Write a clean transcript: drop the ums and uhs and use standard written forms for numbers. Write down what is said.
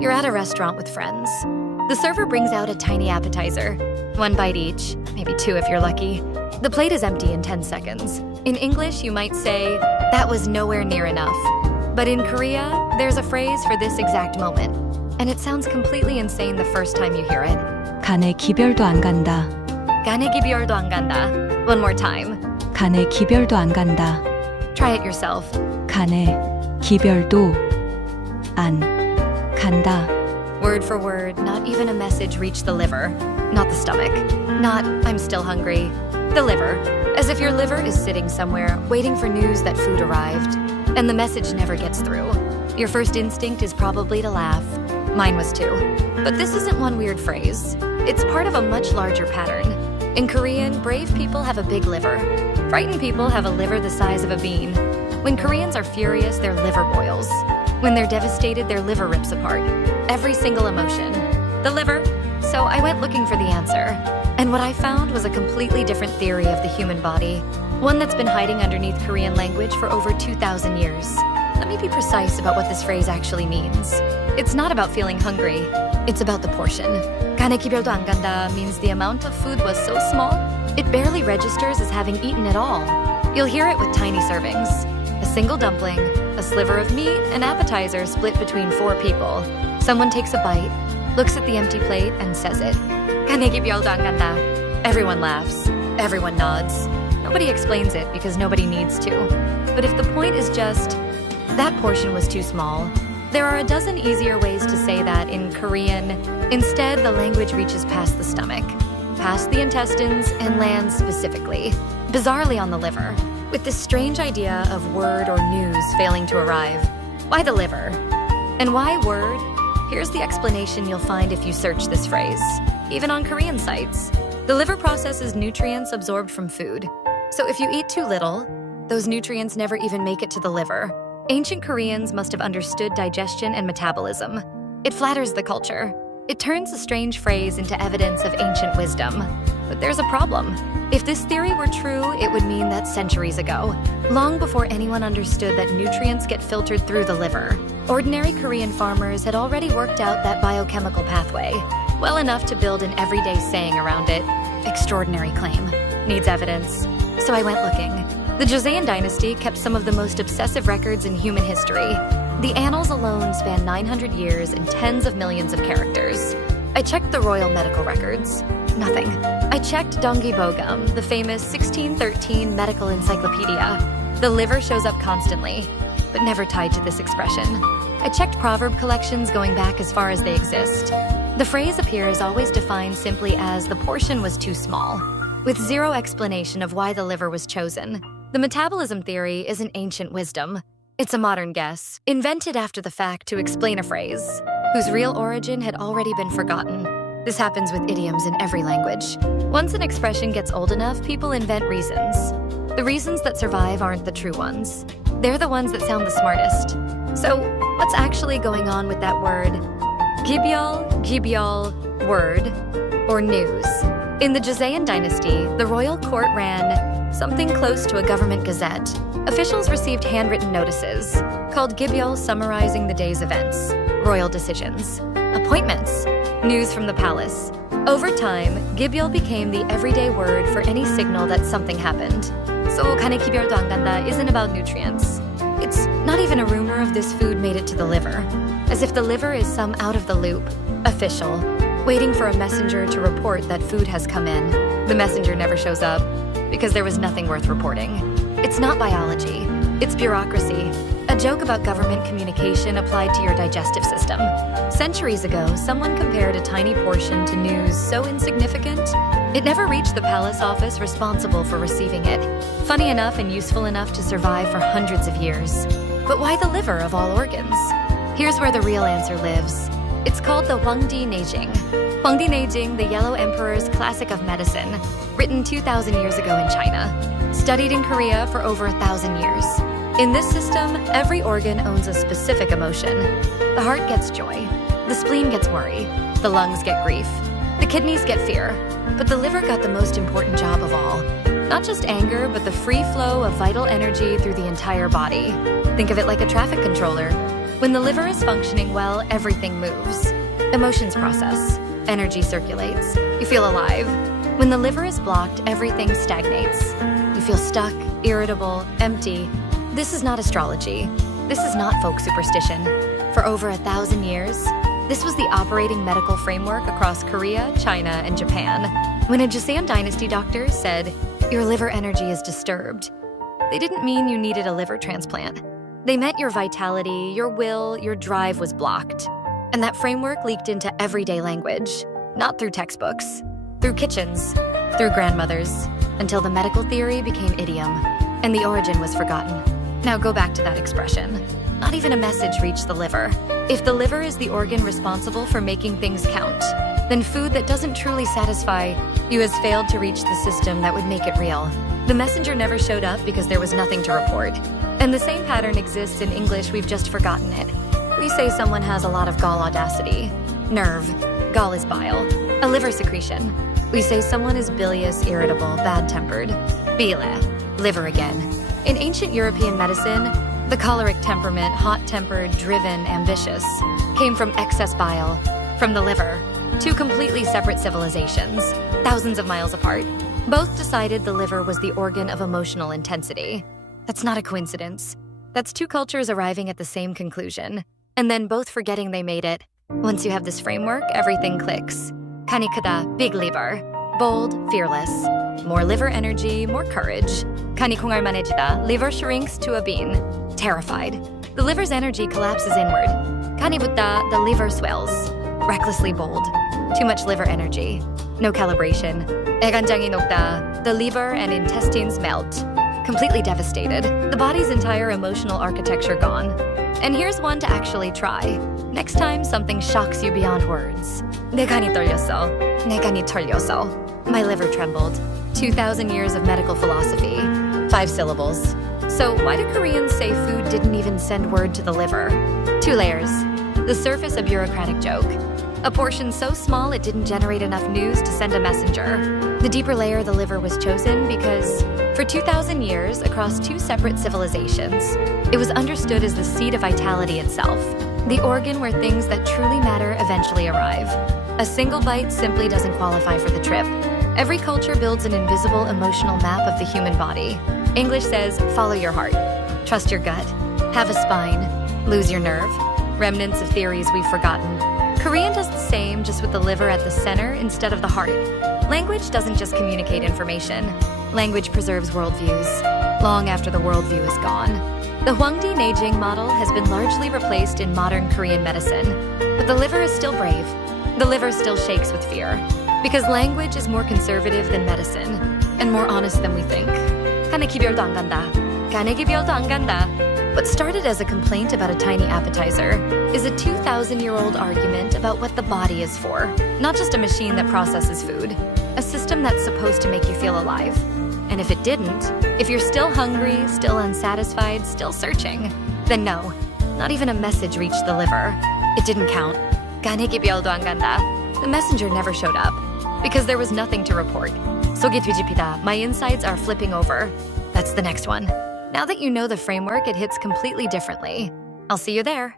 You're at a restaurant with friends. The server brings out a tiny appetizer. 1 bite each, maybe 2 if you're lucky. The plate is empty in 10 seconds. In English, you might say, "That was nowhere near enough." But in Korea, there's a phrase for this exact moment. And it sounds completely insane the first time you hear it. 간에 기별도 안 간다. 간에 기별도 안 간다. One more time. 간에 기별도 안 간다. Try it yourself. 간에 기별도 안 간다. Word for word, not even a message reached the liver. Not the stomach. Not, "I'm still hungry." The liver. As if your liver is sitting somewhere, waiting for news that food arrived. And the message never gets through. Your first instinct is probably to laugh. Mine was too. But this isn't one weird phrase. It's part of a much larger pattern. In Korean, brave people have a big liver. Frightened people have a liver the size of a bean. When Koreans are furious, their liver boils. When they're devastated, their liver rips apart. Every single emotion. The liver. So I went looking for the answer. And what I found was a completely different theory of the human body. One that's been hiding underneath Korean language for over 2,000 years. Let me be precise about what this phrase actually means. It's not about feeling hungry. It's about the portion. 간에 기별도 안 간다 means the amount of food was so small, it barely registers as having eaten it all. You'll hear it with tiny servings. A single dumpling, a sliver of meat, an appetizer split between 4 people. Someone takes a bite, looks at the empty plate, and says it. 간에 기별도 안 간다. Everyone laughs. Everyone nods. Nobody explains it because nobody needs to. But if the point is just, that portion was too small, there are a dozen easier ways to say that in Korean. Instead, the language reaches past the stomach, past the intestines, and lands specifically, bizarrely on the liver, with this strange idea of word or news failing to arrive. Why the liver? And why word? Here's the explanation you'll find if you search this phrase, even on Korean sites. The liver processes nutrients absorbed from food. So if you eat too little, those nutrients never even make it to the liver. Ancient Koreans must have understood digestion and metabolism. It flatters the culture. It turns a strange phrase into evidence of ancient wisdom. But there's a problem. If this theory were true, it would mean that centuries ago, long before anyone understood that nutrients get filtered through the liver, ordinary Korean farmers had already worked out that biochemical pathway, well enough to build an everyday saying around it. Extraordinary claim. Needs evidence. So I went looking. The Joseon Dynasty kept some of the most obsessive records in human history. The annals alone span 900 years and tens of millions of characters. I checked the royal medical records. Nothing. I checked Dongi Bogum, the famous 1613 medical encyclopedia. The liver shows up constantly, but never tied to this expression. I checked proverb collections going back as far as they exist. The phrase appears always defined simply as the portion was too small, with zero explanation of why the liver was chosen. The metabolism theory is an ancient wisdom. It's a modern guess, invented after the fact to explain a phrase, whose real origin had already been forgotten. This happens with idioms in every language. Once an expression gets old enough, people invent reasons. The reasons that survive aren't the true ones. They're the ones that sound the smartest. So, what's actually going on with that word? Gibyol, word, or news. In the Joseon Dynasty, the royal court ran something close to a government gazette. Officials received handwritten notices, called gibyol, summarizing the day's events, royal decisions, appointments, news from the palace. Over time, gibyol became the everyday word for any signal that something happened. So 간에 기별도 안 간다 isn't about nutrients. It's not even a rumor of this food made it to the liver, as if the liver is some out-of-the-loop, official, waiting for a messenger to report that food has come in. The messenger never shows up, because there was nothing worth reporting. It's not biology, it's bureaucracy, a joke about government communication applied to your digestive system. Centuries ago, someone compared a tiny portion to news so insignificant, it never reached the palace office responsible for receiving it. Funny enough and useful enough to survive for hundreds of years. But why the liver of all organs? Here's where the real answer lives. It's called the Huangdi Neijing. Huangdi Neijing, the Yellow Emperor's classic of medicine, written 2,000 years ago in China, studied in Korea for over 1,000 years. In this system, every organ owns a specific emotion. The heart gets joy, the spleen gets worry, the lungs get grief, the kidneys get fear, but the liver got the most important job of all. Not just anger, but the free flow of vital energy through the entire body. Think of it like a traffic controller. When the liver is functioning well, everything moves. Emotions process, energy circulates, you feel alive. When the liver is blocked, everything stagnates. You feel stuck, irritable, empty. This is not astrology. This is not folk superstition. For over 1,000 years, this was the operating medical framework across Korea, China, and Japan. When a Joseon Dynasty doctor said, "Your liver energy is disturbed," they didn't mean you needed a liver transplant. They meant your vitality, your will, your drive was blocked. And that framework leaked into everyday language, not through textbooks, through kitchens, through grandmothers, until the medical theory became idiom, and the origin was forgotten. Now go back to that expression. Not even a message reached the liver. If the liver is the organ responsible for making things count, then food that doesn't truly satisfy you has failed to reach the system that would make it real. The messenger never showed up because there was nothing to report. And the same pattern exists in English, we've just forgotten it. We say someone has a lot of gall audacity. Nerve. Gall is bile. A liver secretion. We say someone is bilious, irritable, bad-tempered. Bile. Liver again. In ancient European medicine, the choleric temperament, hot-tempered, driven, ambitious, came from excess bile, from the liver. Two completely separate civilizations, thousands of miles apart. Both decided the liver was the organ of emotional intensity. That's not a coincidence. That's two cultures arriving at the same conclusion, and then both forgetting they made it. Once you have this framework, everything clicks. Kani 크다, big liver. Bold, fearless. More liver energy, more courage. Kani 공할만해지다, liver shrinks to a bean. Terrified. The liver's energy collapses inward. Kani 붙다, the liver swells. Recklessly bold. Too much liver energy. No calibration. 애간장이 녹다, the liver and intestines melt. Completely devastated. The body's entire emotional architecture gone. And here's one to actually try. Next time something shocks you beyond words. 내 간이 떨렸어. 내 간이 털렸어. My liver trembled. 2,000 years of medical philosophy. 5 syllables. So why do Koreans say food didn't even send word to the liver? 2 layers. The surface, a bureaucratic joke. A portion so small it didn't generate enough news to send a messenger. The deeper layer, the liver was chosen because for 2,000 years, across 2 separate civilizations, it was understood as the seat of vitality itself, the organ where things that truly matter eventually arrive. A single bite simply doesn't qualify for the trip. Every culture builds an invisible emotional map of the human body. English says, follow your heart, trust your gut, have a spine, lose your nerve, remnants of theories we've forgotten. Korean does the same, just with the liver at the center instead of the heart. Language doesn't just communicate information. Language preserves worldviews, long after the worldview is gone. The Hwangdi Neijing model has been largely replaced in modern Korean medicine, but the liver is still brave. The liver still shakes with fear, because language is more conservative than medicine, and more honest than we think. 간의 기별도 안 간다. 간의 기별도 안 간다. What started as a complaint about a tiny appetizer is a 2,000-year-old argument about what the body is for, not just a machine that processes food, a system that's supposed to make you feel alive. And if it didn't, if you're still hungry, still unsatisfied, still searching, then no, not even a message reached the liver. It didn't count. 간의 기별도 안 간다. The messenger never showed up, because there was nothing to report. 속이 뒤집히다, my insides are flipping over. That's the next one. Now that you know the framework, it hits completely differently. I'll see you there.